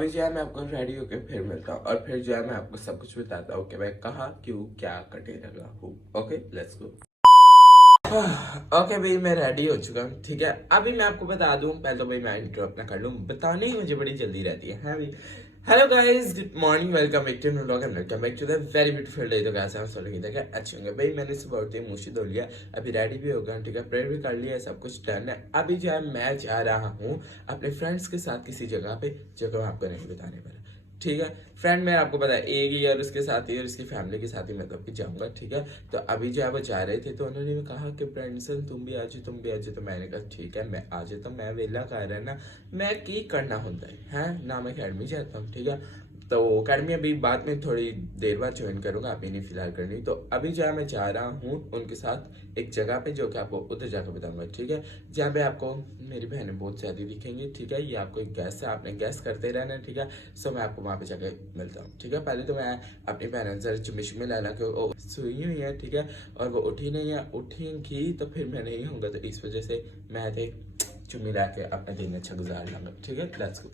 अभी जो है मैं आपको रेडी होकर फिर मिलता हूँ और फिर जो है मैं आपको सब कुछ बताता हूँ कि मैं कहाँ क्यों क्या करने लगा हूँ। Okay let's go. ओके भाई मैं रेडी हो चुका हूँ, ठीक है। अभी मैं आपको बता दूं, पहले तो भाई मैं इंट्रो अपना कर लूँ, बताने ही मुझे बड़ी जल्दी रहती है भाई। Hello guys, good morning, welcome back to new vlog and welcome back to the very beautiful day. तो कैसे हैं सब लोग? ठीक है, अच्छे होंगे भाई। मैंने सुबह उठते ही मुंह धो लिया, अभी रेडी भी हो गया, ठीक है, प्रेयर भी कर लिया, सब कुछ डन है। अभी जो है मैं जा रहा हूँ अपने फ्रेंड्स के साथ किसी जगह पे, जो कि मैं आपको नहीं बताने वाला, ठीक है। फ्रेंड मैं आपको पता है एक ही, और उसके साथ ही और उसकी फैमिली के साथ ही मतलब कि जाऊंगा, ठीक है। तो अभी जो है वो जा रहे थे, तो उन्होंने कहा कि फ्रेंड्सन तुम भी आ जाओ, तुम भी आ जाओ। तो मैंने कहा ठीक है मैं आ जाता हूँ, मैं वेला कर रहा है ना, मैं की करना होता है ना, मैं अकेडमी जाता हूँ, ठीक है। तो अकेडमी अभी बाद में थोड़ी देर बाद ज्वाइन करूंगा, अभी नहीं फिलहाल करनी। तो अभी जो है मैं जा रहा हूँ उनके साथ एक जगह पे, जो कि आपको उधर जाकर बताऊंगा, ठीक है। जहाँ पे आपको मेरी बहनें बहुत ज्यादा दिखेंगी, ठीक है। ये आपको एक गैस है, आपने गैस करते रहना है, ठीक है। सो मैं आपको वहाँ पे जाके मिलता हूँ, ठीक है। पहले तो मैं अपनी बहन जरा चुमिश में लाना कि वो सोई हुई है, ठीक है, और वो उठी नहीं है, उठेंगी तो फिर मैं नहीं होऊंगा, तो इस वजह से मैं थे चुम्मी ला के अपना दिन अच्छा गुजार लूंगा, ठीक है। Let's go.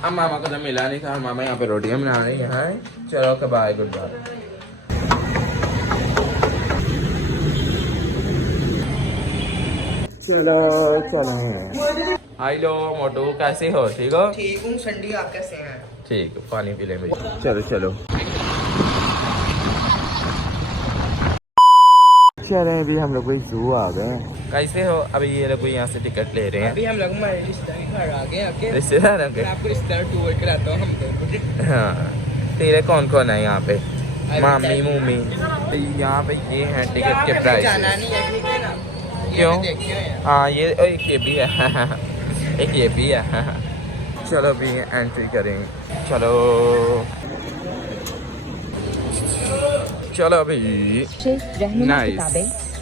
अब मामा को तो मिला नहीं था, मामा यहाँ पे रोटियां बना रही हैं। चलो के बाय, गुड बाय। चलो चलो। हेलो मोटू, कैसे हो? ठीक हो? ठीक हूँ संडी, आप कैसे हैं? ठीक, पानी पी ले मुझे। चलो चलो चले, अभी हम लोग जू आ गए। कैसे हो? अभी ये लोग यहाँ से टिकट ले रहे हैं। अभी हम लोग हमारे रिश्तेदार के घर आ गए आके। रिश्तेदार मैं आपको रिश्तेदार टूर कराता हूँ हम दोनों। हाँ, तेरे कौन कौन है यहाँ पे? मामी मुमी। तो यहाँ पे ये है टिकट के प्राइस। जाना नहीं है, ठीक है ना? क्यों? हाँ ये एक ये भी है एक ये भी है। चलो अभी एंट्री करेंगे, चलो चलो अभी। Nice,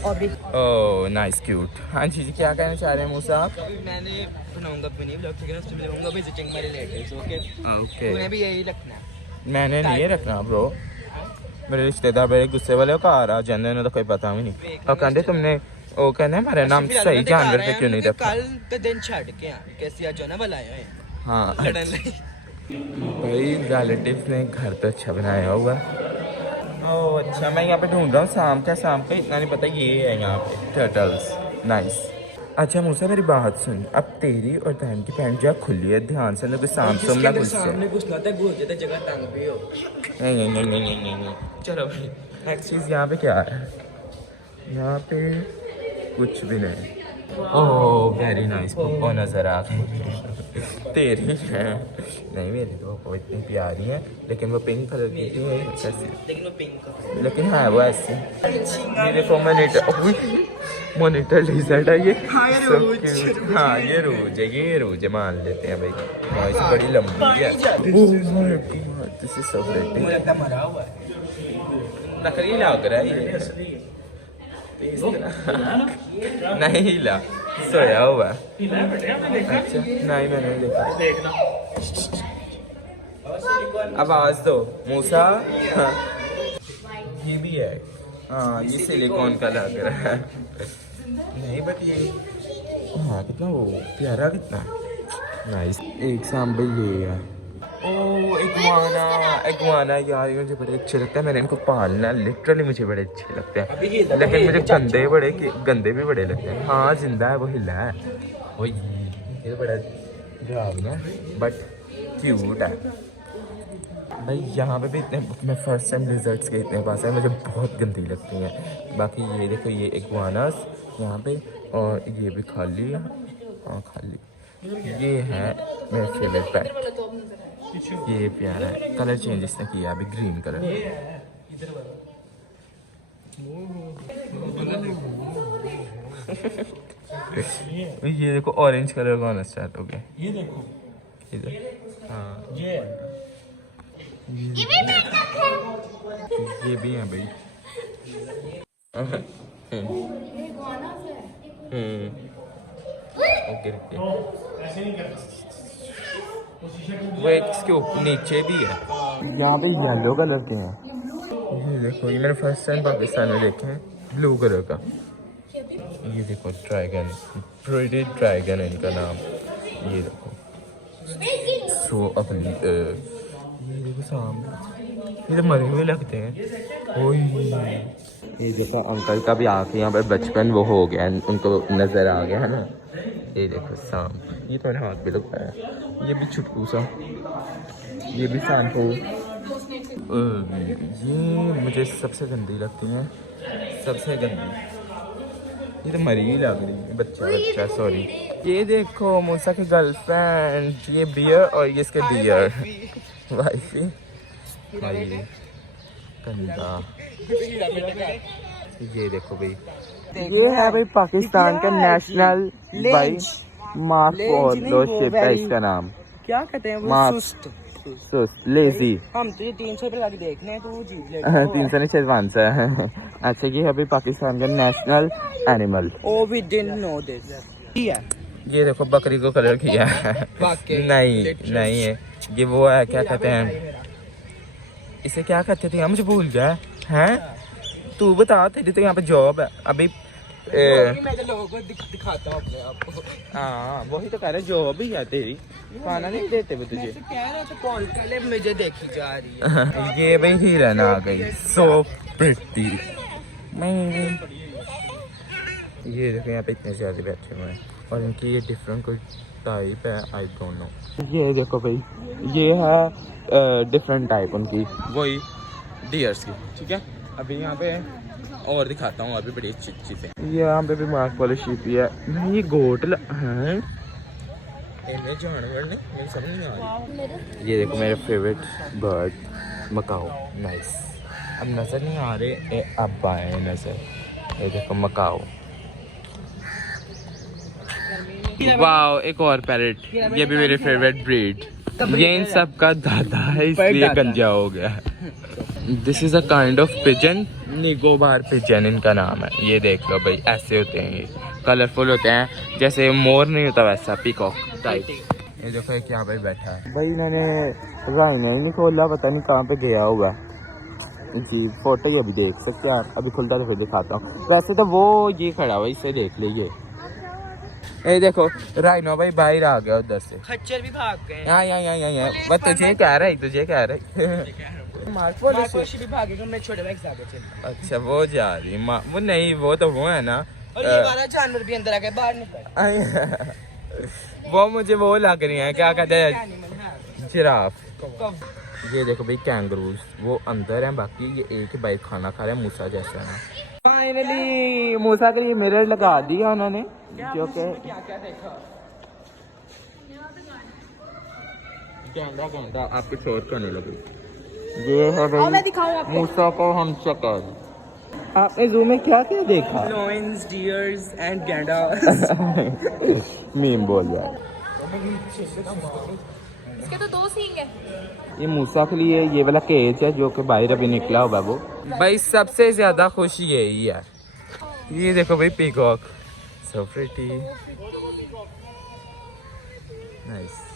oh nice, cute. हाँ जी जी, क्या कहना चाह रहे हैं मूसा आप? मैंने बनाऊंगा अपनी व्लॉग, ठीक है, उसमें बनाऊंगा visiting my relatives, okay okay. तूने भी यही रखना है। मैंने नहीं रखना ब्रो, मेरे रिश्तेदार बड़े गुस्से वाले हो, कहा रहा जन्ने ने तो कोई पता भी नहीं। और कहते तुमने वो कहने हमारे नाम सही जानवर पे क्यों नहीं रखा? कल का दिन छड़ के कैसे आज ना बुलाया है? हाँ भाई, रिलेटिव ने घर तो अच्छा बनाया हुआ। ओह अच्छा, मैं यहाँ पे ढूंढ रहा हूँ शाम का इतना नहीं पता ये है यहाँ पे टर्टल्स। नाइस। अच्छा मूसा मेरी बात सुन, अब तेरी और बहन की पैंट जो खुली है, ध्यान से ना कोई सामने ना घुस जाए। जगह तंग भी हो। नहीं। चलो भाई नेक्स्ट चीज़ यहाँ पे क्या है? यहाँ पे कुछ भी नहीं। ओह वेरी नाइस, पप्पो नजर आ गई तेरी है। नहीं मेरी तो पप्पो इतनी प्यारी है, लेकिन वो पिंक कलर की थी, लेकिन वो पिंक, लेकिन हाँ वो ऐसी। ये देखो मोनिटर लिजर्ड है ये। हाँ ये रोज। हाँ ये रोज है, मान लेते हैं भाई। वॉइस बड़ी लंबी है। This is so pretty. मुझे लगता मरा हुआ है। नकली लग रहा है ये। नहीं हिला, सोया हुआ। अच्छा नहीं मैंने नहीं देखा। आवाज दो मूसा। हाँ। ये भी है, हाँ ये सिलिकॉन का लग रहा है। नहीं बट ये हाँ कितना वो प्यारा, कितना नाइस। एक सांबे ये है। ओह इग्वाना यार, मुझे बड़े अच्छे लगते हैं, मैंने इनको पालना लिटरली, मुझे बड़े अच्छे लगते हैं, लेकिन मुझे गंदे भी बड़े लगते हैं। हाँ जिंदा है, वो हिला है, वो ये बड़ा डरावना बट क्यूट है भाई। यहाँ पे भी इतने, मैं फर्स्ट टाइम लिजर्ड्स के इतने पास है, मुझे बहुत गंदी लगती हैं। बाकी ये देखो ये इग्वानास यहाँ पे, और ये भी खाली है। हाँ खाली, ये है मेरा फेवरेट पेट। ये प्यारा है, कलर चेंज इसने किया अभी, ग्रीन कलर। ये देखो ऑरेंज कलर का आना स्टार्ट हो गया। ये देखो इधर, हाँ ये भी है भाई। वो गिर गए। वो एक इसके ऊपर नीचे भी है। यहाँ पे येलो कलर के हैं। ये देखो, ये मैंने फर्स्ट टाइम पाकिस्तान में देखे हैं ब्लू कलर का। ये देखो ड्रैगन, प्रिटी ड्रैगन है इनका नाम। ये देखो सो अपनी ये देखो सामने, ये तो मरे हुए लगते हैं। ओए ये देखो अंकल का भी आके यहाँ पर बचपन वो हो गया, उनको नजर आ गया है ना। ये देखो सांप, ये तो मैंने हाथ पे लगाया। ये भी छुटकू सा, ये भी सांप हो। ये मुझे सबसे गंदी लगती है, सबसे गंदी। ये तो मरी ही लग रही है, बच्चा सॉरी। ये देखो मूसा की गर्लफ्रेंड, ये बियर और ये इसके डियर वाइफी। भाई गंदा। ये देखो भाई, ये है भाई पाकिस्तान का नेशनल भाई मार्क है इसका नाम। क्या कहते हैं वो? सुस्त लेजी। हम तो ये 300 रुपये लगे देखने हैं, तो वो जीत ले। 300 नहीं 500 है। अच्छा ये है भाई पाकिस्तान का national animal. Oh we didn't know this. ये देखो बकरी को कलर किया है। नहीं है ये, वो है क्या कहते हैं इसे, क्या कहते थे मुझे भूल गया है। तू बता, तेरी तो यहाँ पे जॉब है अभी। मैं तो लोगों को दिखाता हूँ अपने आप को। हाँ वही तो कह रहे, जॉब ही है तेरी, खाना नहीं देते वो तुझे। कह रहा था कॉल कर ले, मुझे देखी जा रही है। ये भाई हिरन आ गई, सो प्रिटी। ये देखो यहाँ पे इतने ज्यादा बैठे हुए हैं और इनकी ये डिफरेंट कोई टाइप है, आई डोंट नो। ये देखो भाई, ये है डिफरेंट टाइप उनकी, वही डियर्स की। ठीक है, अभी यहाँ पे और दिखाता हूँ, अभी बड़ी अच्छी अच्छी से। ये यहाँ पे भी मार्क वाली शीप है। नहीं ये गोट हैं, इन्हें जानवर नहीं, मुझे समझ नहीं आ रही। ये देखो मेरे फेवरेट बर्ड मकाओ, नाइस। अब नजर नहीं आ रहे, अब आए नजर। ये देखो मकाओ, वाओ एक और पैरेट। ये भी मेरे फेवरेट ब्रीड। ये इन सब का दादा है, इसलिए गंजा हो गया। This is a kind of pigeon, Nicobar pigeon इनका नाम है। ये देख लो भाई, ऐसे होते हैं, ये कलरफुल होते हैं, जैसे मोर नहीं होता वैसा, पीकॉक टाइप। ये देखो एक यहाँ पे बैठा है भाई, मैंने राइनो ही नहीं खोला, पता नहीं कहाँ पे गया होगा जी। फोटो ही अभी देख सकते हैं आप, अभी खुलता तो फिर दिखाता हूँ। वैसे तो वो ये खड़ा हुआ, इससे देख लीजिए। ये देखो राइनो भाई बाहर आ गया उधर से। खच्चर भी भाग गए। यहाँ वो तुझे कह रहा है, तुझे कह रहा है। मार्कोश भी भागेगा, मैं छोटे भाई के साथ चल। अच्छा वो जा रही वो नहीं, वो तो वो है ना। और ये वाला जानवर भी अंदर आ गया, बाहर निकल। वो मुझे वो लग रही है, क्या कहते हैं, जिराफ। ये देखो भाई कैंगरूज, वो अंदर है, बाकी ये एक ही बाइक खाना खा रहे हैं, मूसा जैसा है। फाइनली मूसा के लिए मिरर लगा दिया उन्होंने, जो कि गंदा आपको छोड़ करने लगी। ये है भाई मूसा को हम शक्ल। आपने जू में क्या क्या देखा? Lions, deers and pandas। Meme बोल रहा है। इसके तो 2 सींग है। ये मूसा के लिए ये वाला केज है, जो कि बाहर अभी निकला हुआ वो। भाई सबसे ज्यादा खुशी यही है। ये देखो भाई पीकॉक, सो प्रिटी, नाइस।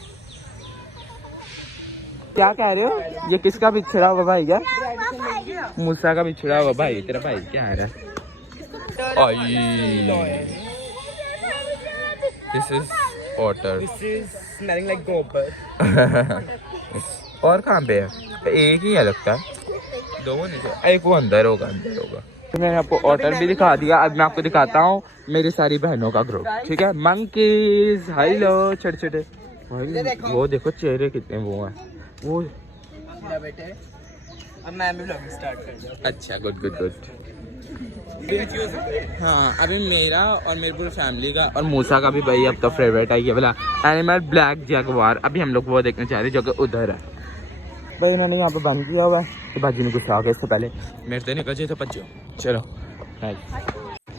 क्या कह रहे हो? ये किसका बिछड़ा हुआ भाई? क्या मूसा का बिछड़ा हुआ भाई? तेरा भाई क्या है? This is water. This is smelling like gober। और कहाँ पे है? एक ही है लगता है, दो नहीं थे, एक वो अंदर होगा, मैंने आपको ऑटर भी दिखा दिया। अब मैं आपको दिखाता हूँ मेरी सारी बहनों का ग्रुप। ठीक है, मंकीज, हेलो छोटे छोटे। वो देखो चेहरे कितने वो हैं वो। बेटे अब मैं भी व्लॉगिंग स्टार्ट कर दिया। अच्छा गुड गुड गुड। हाँ अभी मेरा और मेरी पूरी फैमिली का और मूसा का भी भाई अब तो फेवरेट है ये वाला एनिमल, ब्लैक जैगुआर। अभी हम लोग वो देखने चाह रहे हैं जो कि उधर है भाई। इन्होंने यहाँ पे बंद किया हुआ है, तो बाजी में गुस्सा आ गया। इससे पहले मेरे तो निकल जाए तो बच्चों। चलो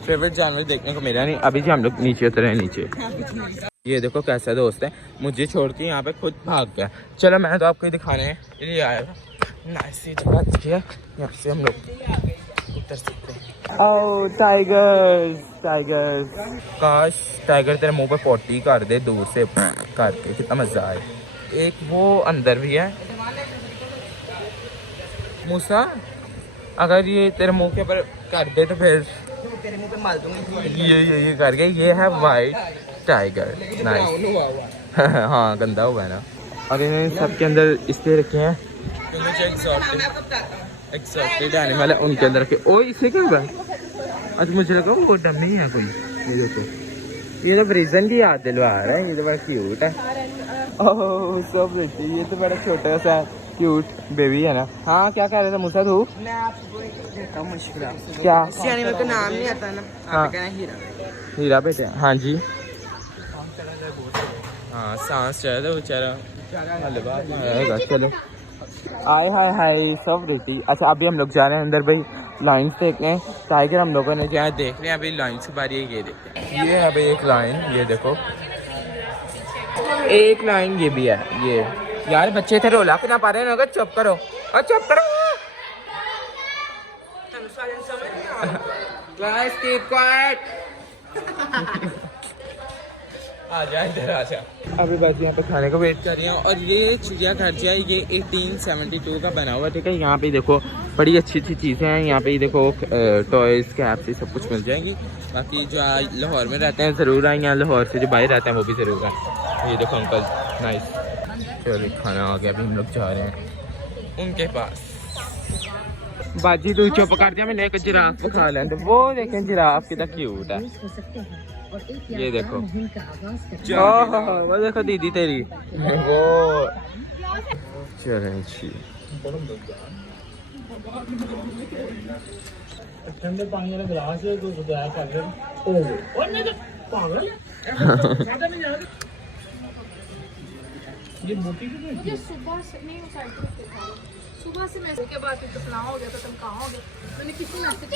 फेवरेट जानवर देखने को मिला नहीं। अभी जी हम लोग नीचे उतरे हैं, नीचे। ये देखो कैसा दोस्त है, मुझे छोड़ के यहाँ पे खुद भाग गया। चलो मैं तो आपको दिखाने के लिए आया था। नाइस सी जगह देखिए, यहाँ से हम लोग उतर सकते हैं। ओह टाइगर्स काश टाइगर तेरे मुंह पे पोटी कर दे दूर से करके, कितना मजा आए। एक वो अंदर भी है मूसा, अगर ये तेरे मुंह के ऊपर कर दे तो फिर तेरे मुंह पे मार दूंगी। ये करके। ये है वाइट टाइगर, नाइस। हुआ हुआ हाँ गंदा हुआ है ना। और इन्हें सबके अंदर इसलिए रखे हैं एक्सॉटिक एनिमल है उनके अंदर रखे। ओ इसे क्या हुआ? अच्छा मुझे लगा वो डमी है कोई। ये देखो, ये तो ब्रिजन की याद दिलवा रहा है। ये तो बड़ा क्यूट है। ओह सो प्रिटी। ये तो बड़ा छोटा सा क्यूट बेबी है ना। हाँ क्या कह रहा था मूसा तू? मैं आपको एक देता हूँ मुश्किल क्या? इसी एनिमल का नाम नहीं आता ना। हाँ। आप कहना हीरा। हीरा बेटे, हाँ जी। हाँ सांस चढ़ा था बेचारा। चलो आए हाय हाय सब रेटी। अच्छा अभी हम लोग जा रहे हैं अंदर भाई, लाइन्स देखते हैं। टाइगर हम लोगों ने जहाँ देख रहे हैं अभी लाइन्स की बारी है, ये देखते हैं। ये है भाई एक लाइन, ये देखो एक लाइन ये भी है। ये यार बच्चे थे रोला के ना पा रहे हैं, अगर चुप करो और चुप करो। Guys, keep quiet. आजा इधर आजा। अभी बस यहाँ पे खाने का वेट कर रही हूँ। और ये चिड़ियाघर जो है ये 1872 का बना हुआ है, ठीक है। यहाँ पे देखो बड़ी अच्छी अच्छी चीज़ें हैं। यहाँ पे देखो टॉयज़ कैप्स ये सब कुछ मिल जाएंगी। बाकी जो लाहौर में रहते हैं ज़रूर आए, यहाँ लाहौर से जो बाहर रहते हैं वो भी ज़रूर आए। ये देखो अंकल, नाइस। चलो खाना आ गया, अभी हम लोग जा रहे हैं उनके पास। बाजी तू चुप कर दिया, मैं लेकर जिराफ को खा लें। वो देखें जिराफ कितना क्यूट है। ये देखो वो देखो दीदी तेरी वो। चलें अच्छी ठंडे पानी वाला गिलास है तो दया कर रहे पागल ये मोटी मुझे सुबह से नहीं वो साइड पे देखा सुबह से मैसेज के बाद तो फलाना हो गया तो तुम कहाँ हो गए, मैंने किसी मैसेज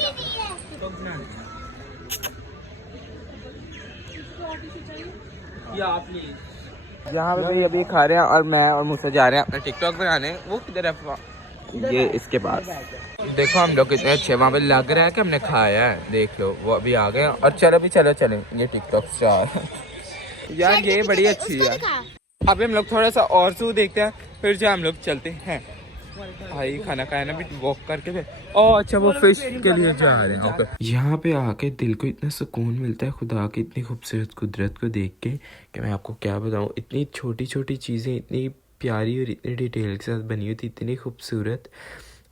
यहाँ पे भाई अभी खा रहे हैं और मैं और मुझसे जा रहे हैं अपना टिकटॉक बनाने। वो किधर है? ये इसके पास देखो हम लोग कितने अच्छे, वहाँ पे लग रहा है कि हमने खाया है। देख लो वो अभी आ गए। और चलो भी चलो चले ये टिकटॉक स्टार यार ये बड़ी अच्छी है। अभी हम लोग थोड़ा सा और शो देखते हैं फिर जो हम लोग चलते हैं भाई खाना खाया ना भी वॉक करके फिर। ओह अच्छा वो फिश के लिए जा रहे हैं। ओके यहाँ पे आके दिल को इतना सुकून मिलता है खुदा की इतनी खूबसूरत कुदरत को देख के कि मैं आपको क्या बताऊँ। इतनी छोटी छोटी चीज़ें इतनी प्यारी और इतनी डिटेल के साथ बनी हुई थी, इतनी खूबसूरत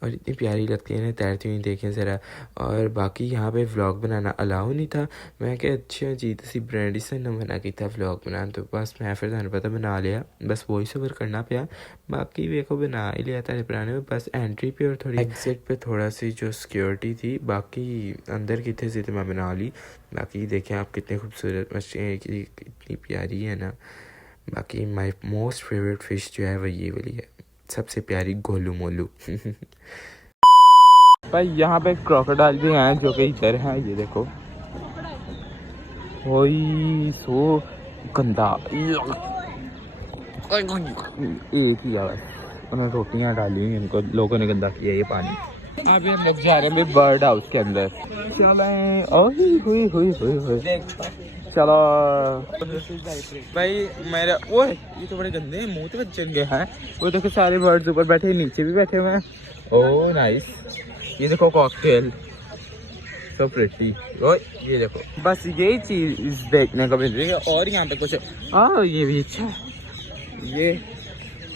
और इतनी प्यारी लगती है ना तैरती हुई देखें ज़रा। और बाकी यहाँ पे व्लॉग बनाना अलाउ नहीं था। मैं क्या अच्छा जी तुसी ब्रांड से ना मना किया व्लॉग बनाना, तो बस मैं फिर तुहानू पता बना लिया। बस वॉइस ओवर करना पिया, बाकी देखो बना ही लिया तेरे पुराने में। बस एंट्री पे और थोड़ी एग्जिट पे थोड़ा सी जो सिक्योरिटी थी, बाकी अंदर कितने से तो मैं बना ली। बाकी देखें आप कितने खूबसूरत मछलियाँ इतनी प्यारी है ना। बाकी माई मोस्ट फेवरेट फ़िश जो है वो ये वाली है, सबसे प्यारी गोलू मोलू। भाई यहाँ पे क्रोकोडाइल भी हैं जो कि इधर हैं। ये देखो वही सो गंदा एक ही है, उन्होंने रोटियाँ डाली इनको, लोगों ने गंदा किया ये पानी। अभी हम लोग जा रहे हैं बर्ड हाउस के अंदर। चलें हुई चलो भाई। मेरा वो ये तो बड़े गंदे हैं, मुंह तो बच्चे हैं। वो देखो सारे बर्ड्स ऊपर बैठे, नीचे भी बैठे हुए हैं। Oh nice. ये देखो कॉकटेल सो प्रिटी। और ये देखो बस यही चीज देखने को मिल रही है। और यहाँ पे कुछ ये भी अच्छा ये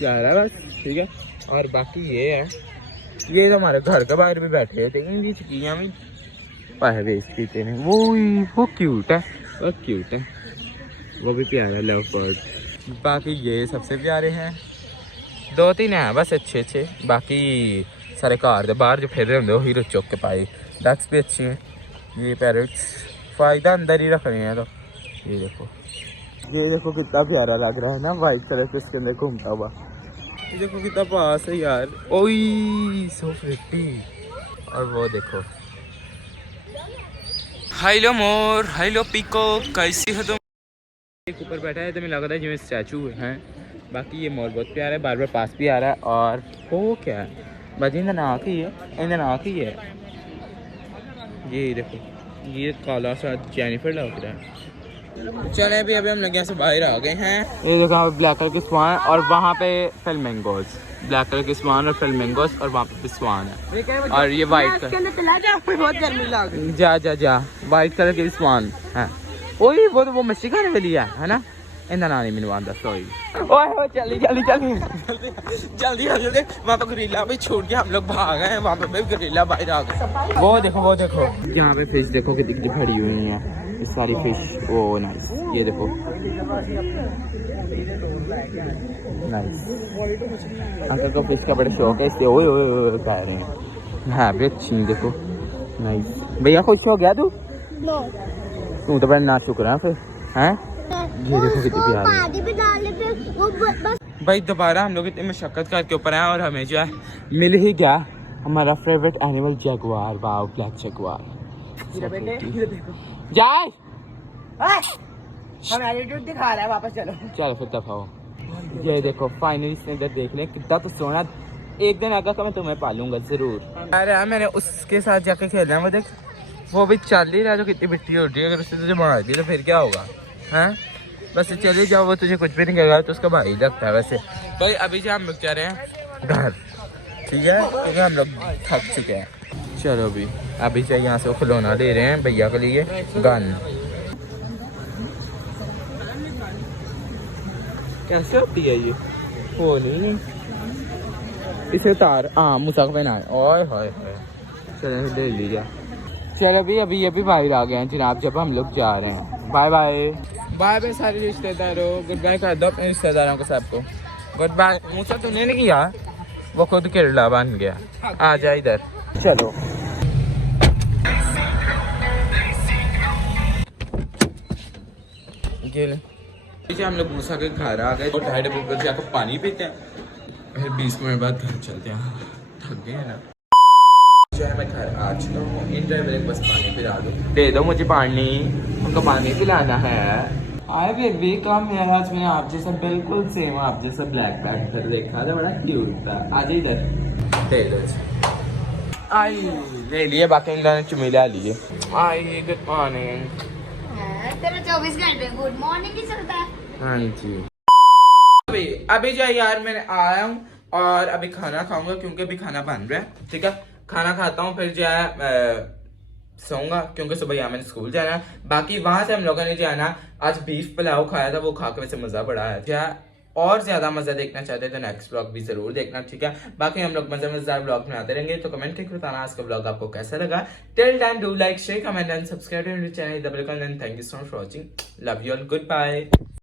जा रहा है बस ठीक है। और बाकी ये है, ये तो हमारे घर के बाहर भी बैठे हैं, लेकिन ये चिड़ियाँ भी पाए बेचती हैं। वो क्यूट है, वो क्यूट है, वो भी प्यारा है लव बर्ड। बाकी ये सबसे प्यारे हैं, 2-3 हैं बस अच्छे अच्छे। बाकी सारे कार दे बाहर जो फिर रहे होंगे वही चौक के पाए। डक्स भी अच्छी हैं। ये पैरट्स फ़ायदा अंदर ही रख रहे हैं। तो ये देखो कितना प्यारा लग रहा है ना वाइट कलर से इसके अंदर घूमता हुआ। ये देखो कितना पास है यार, ओई सो प्रिटी। और वो देखो हेलो मोर, हेलो पीको, कैसी हो तुम? एक ऊपर बैठा है तो मुझे लग रहा है जिसमें स्टैचू हैं। बाकी ये मोर बहुत प्यारा है, बार बार पास भी आ रहा है। और वो क्या है बस इन ना की है, इन ना की है ये देखो, ये काला सा जेनिफर लग रहा है। चले अभी हम लोग यहाँ से बाहर आ गए हैं। ये देखो ब्लैक कलर के स्वान और वहाँ पे फ्लेमिंगोज, ब्लैक कलर के स्वान और फ्लेमिंगोज और वहाँ पे स्वान है। और ये वाइट कलर, बहुत गर्मी लग रही जा वाइट कलर के स्वान है। ओए वो मछली खाने वाली है ना? इनका नाम नहीं मैंने आंदा, सॉरी। ओए जल्दी वहाँ पे गोरिल्ला भी छोड़ के हम लोग भाग गए हैं। वहाँ पे गोरिल्ला बाहर आ गए। वो देखो यहाँ पे फिश देखो कितनी भरी हुई है, ये सारी फिश। ओ नाइस, ये देखो नाइस। अंकल को फिश का बड़ा शौक है इसलिए ओए कह रहे हैं। हाँ भी अच्छी, देखो नाइस। भैया खुश हो गया तू? तू तो बड़ा ना शुक्र है फिर हैं। ये देखो कितनी प्यारी। भाई दोबारा हम लोग इतनी मशक्कत करके ऊपर आए और हमें जो है मिल ही गया हमारा favourite animal Jaguar. Wow, black Jaguar. जाए हम एटीट्यूड दिखा रहा है, वापस चलो फिर दफाओ। ये देखो फाइनली इसने इधर देख ले कितना तो सोना। एक दिन आगा का मैं तुम्हें पालूंगा जरूर। अरे मैंने उसके साथ जाके खेलना है। वो देख, वो भी चल ही रहा है, जो कितनी मिट्टी हो रही है। अगर उससे तुझे मार दी तो फिर क्या होगा हैं? बस चले जाओ, वो तुझे कुछ भी नहीं कहेगा, तो उसका भाई लगता है। वैसे भाई अभी जो हम लोग जा रहे हैं घर, ठीक है, क्योंकि हम लोग थक चुके हैं। चलो अभी चाहिए यहाँ से वो खिलौना दे रहे हैं भैया के लिए, गन। कैसे होती है ये? हो नहीं, इसे उतार। हाँ, मूसा को पहना है। ओए होए, चलो ले लीजिए। चलो अभी बाहर आ गए हैं जनाब, जब हम लोग जा रहे हैं। बाय बाय सारे रिश्तेदारों, गुड बाय कर दो अपने रिश्तेदारों को सबको। Good bye. मूसा तूने नहीं किया, वो खुद किरला बन गया। आ जा इधर, चलो। हम लोग मूसा के घर आ गए, 2.5 डब्बे जाकर पानी पीते हैं, फिर 20 मिनट बाद घर चलते हैं। थक गए ना। मैं घर आ चुका हूँ। इन ड्राइवर बस पानी पिला दे दो मुझे पानी, उनको पानी पिलाना है। आए बेबी कम है। आज मैंने आप जैसा बिल्कुल सेम आप जैसा ब्लैक पैंथर देखा था, बड़ा क्यूट था। आज इधर दे दो। आई ले लिए, बाकी इन लोगों ने चुमेला लिए। आई गुड मॉर्निंग। तेरा 24 घंटे गुड मॉर्निंग ही चलता है। हाँ जी। अभी जो यार मैंने आया हूँ और अभी खाना खाऊंगा, क्योंकि अभी खाना बन रहा है। ठीक है, खाना खाता हूँ, फिर जो है सोऊंगा, क्योंकि सुबह यहाँ मैंने स्कूल जाना है। बाकी वहां से हम लोगों ने जो है ना आज बीफ पुलाव खाया था, वो खा के वैसे मजा बड़ा आया था। और ज्यादा मजा देखना चाहते हैं तो नेक्स्ट ब्लॉग भी जरूर देखना, ठीक है। बाकी हम लोग मजेदार ब्लॉग बनाते रहेंगे, तो कमेंट करके बताना आज का ब्लॉग आपको कैसा लगा। Till time do like share comment and subscribe to channel. Thank you so much for watching. Love you all, good bye.